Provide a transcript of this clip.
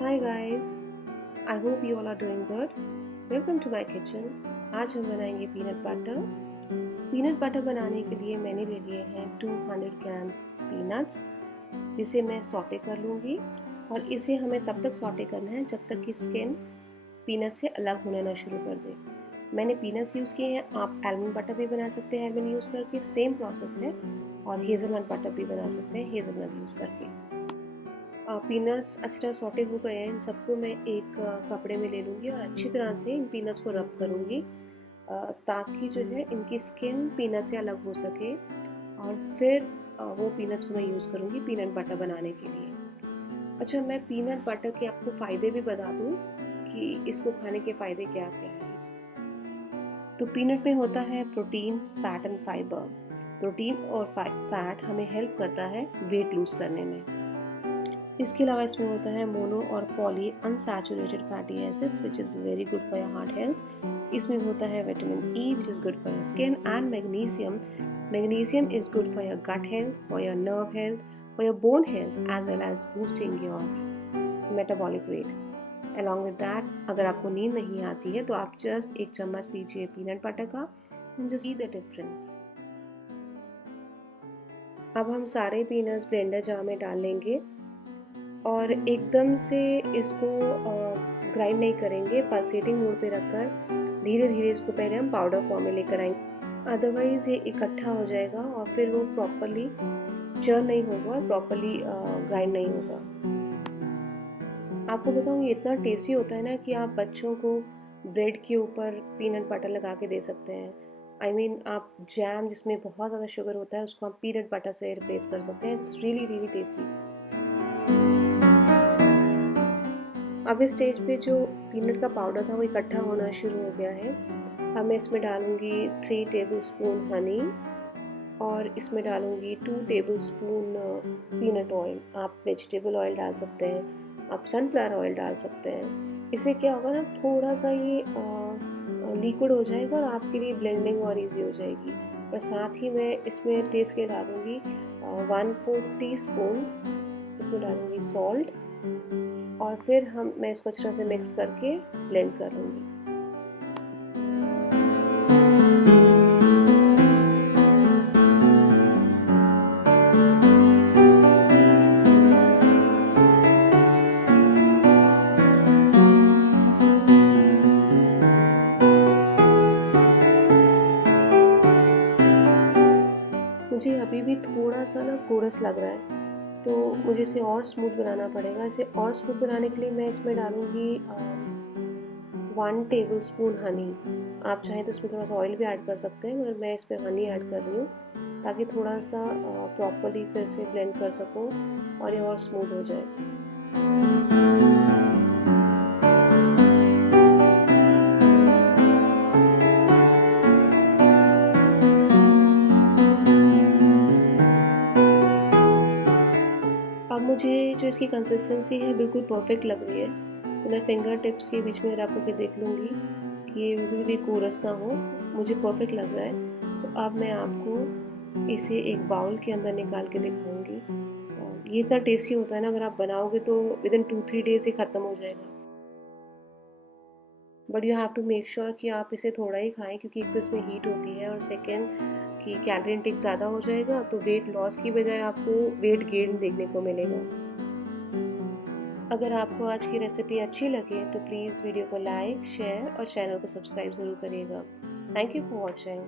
Hi guys, I hope you all are doing good. Welcome to my kitchen. आज हम बनाएंगे peanut butter. Peanut butter बनाने के लिए मैंने ले लिए हैं 200 ग्राम्स पीनट्स, जिसे मैं सॉटे कर लूँगी। और इसे हमें तब तक सॉटे करना है जब तक कि स्किन पीनट से अलग होना ना शुरू कर दे। मैंने पीनट्स यूज़ किए हैं, आप आलमंड बटर भी बना सकते हैं आलमंड यूज़ करके, सेम प्रोसेस है। और हेज़लनट बटर भी बना सकते हैं हेज़लनट यूज़ करके। पीनट्स अच्छी तरह सॉटे हो गए हैं। इन सबको मैं एक कपड़े में ले लूँगी और अच्छी तरह से इन पीनट्स को रब करूँगी, ताकि जो है इनकी स्किन पीनट से अलग हो सके। और फिर वो पीनट्स को मैं यूज़ करूँगी पीनट बटर बनाने के लिए। अच्छा, मैं पीनट बटर के आपको फ़ायदे भी बता दूँ कि इसको खाने के फ़ायदे क्या क्या हैं। तो पीनट में होता है protein, fat and fibre. Protein और फैट हमें हेल्प करता है वेट लूज़ करने में। इसके अलावा इसमें होता है मोनो और poly unsaturated fatty acids which is very good for your heart health. इसमें होता है vitamin E which is good for your skin, and magnesium. Magnesium is good for your gut health, for your nerve health, for your bone health, as well as boosting your metabolic rate. Along with that, अगर आपको नींद नहीं आती है तो आप just एक चम्मच लीजिए पीनट बटर का and just see the difference. अब हम सारे पीनट्स ब्लेंडर जार में डाल लेंगे और एकदम से इसको ग्राइंड नहीं करेंगे, पल्सेटिंग मोड पे रखकर धीरे धीरे इसको पहले हम पाउडर फॉर्म में लेकर आएंगे। अदरवाइज़ ये इकट्ठा हो जाएगा और फिर वो प्रॉपरली चर्न नहीं होगा और प्रॉपरली ग्राइंड नहीं होगा। आपको बताऊँ, ये इतना टेस्टी होता है ना कि आप बच्चों को ब्रेड के ऊपर पीनट बटर लगा के दे सकते हैं। I mean, आप जैम जिसमें बहुत ज़्यादा शुगर होता है उसको आप पीनट बटर से रिप्लेस कर सकते हैं। It's really really tasty. अब इस स्टेज पे जो पीनट का पाउडर था वो इकट्ठा होना शुरू हो गया है। अब मैं इसमें डालूँगी 3 टेबलस्पून हनी और इसमें डालूँगी 2 टेबलस्पून पीनट ऑयल। आप वेजिटेबल ऑयल डाल सकते हैं, आप सनफ्लावर ऑयल डाल सकते हैं। इससे क्या होगा ना, थोड़ा सा ये लिक्विड हो जाएगा और आपके लिए ब्लेंडिंग और ईजी हो जाएगी। और साथ ही मैं इसमें टेस्ट के डालूँगी 1/4 टीस्पून इसमें डालूँगी सॉल्ट। और फिर मैं इसको अच्छी तरह से मिक्स करके ब्लेंड कर लूँगी। मुझे अभी भी थोड़ा सा ना कोरस लग रहा है, तो मुझे इसे और स्मूथ बनाना पड़ेगा। इसे और स्मूथ बनाने के लिए मैं इसमें डालूँगी 1 टेबलस्पून हनी। आप चाहें तो इसमें थोड़ा सा ऑयल भी ऐड कर सकते हैं, मगर मैं इसमें हनी ऐड कर रही हूँ ताकि थोड़ा सा प्रॉपरली फिर से ब्लेंड कर सकूँ और ये और स्मूथ हो जाए। अब मुझे जो इसकी कंसिस्टेंसी है बिल्कुल परफेक्ट लग रही है। तो मैं फिंगर टिप्स के बीच में रख के देख लूँगी कि ये बिल्कुल भी कोरस ना हो। मुझे परफेक्ट लग रहा है। तो अब मैं आपको इसे एक बाउल के अंदर निकाल के दिखाऊंगी। ये इतना टेस्टी होता है ना, अगर आप बनाओगे तो विदिन 2-3 डेज ही ख़त्म हो जाएगा। But you have to make sure कि आप इसे थोड़ा ही खाएं, क्योंकि एक तो इसमें हीट होती है और सेकेंड कि कैलोरी इंटेक ज़्यादा हो जाएगा तो वेट लॉस की बजाय आपको वेट गेन देखने को मिलेगा। अगर आपको आज की रेसिपी अच्छी लगे तो प्लीज़ वीडियो को लाइक, शेयर और चैनल को सब्सक्राइब ज़रूर करिएगा। Thank you for watching.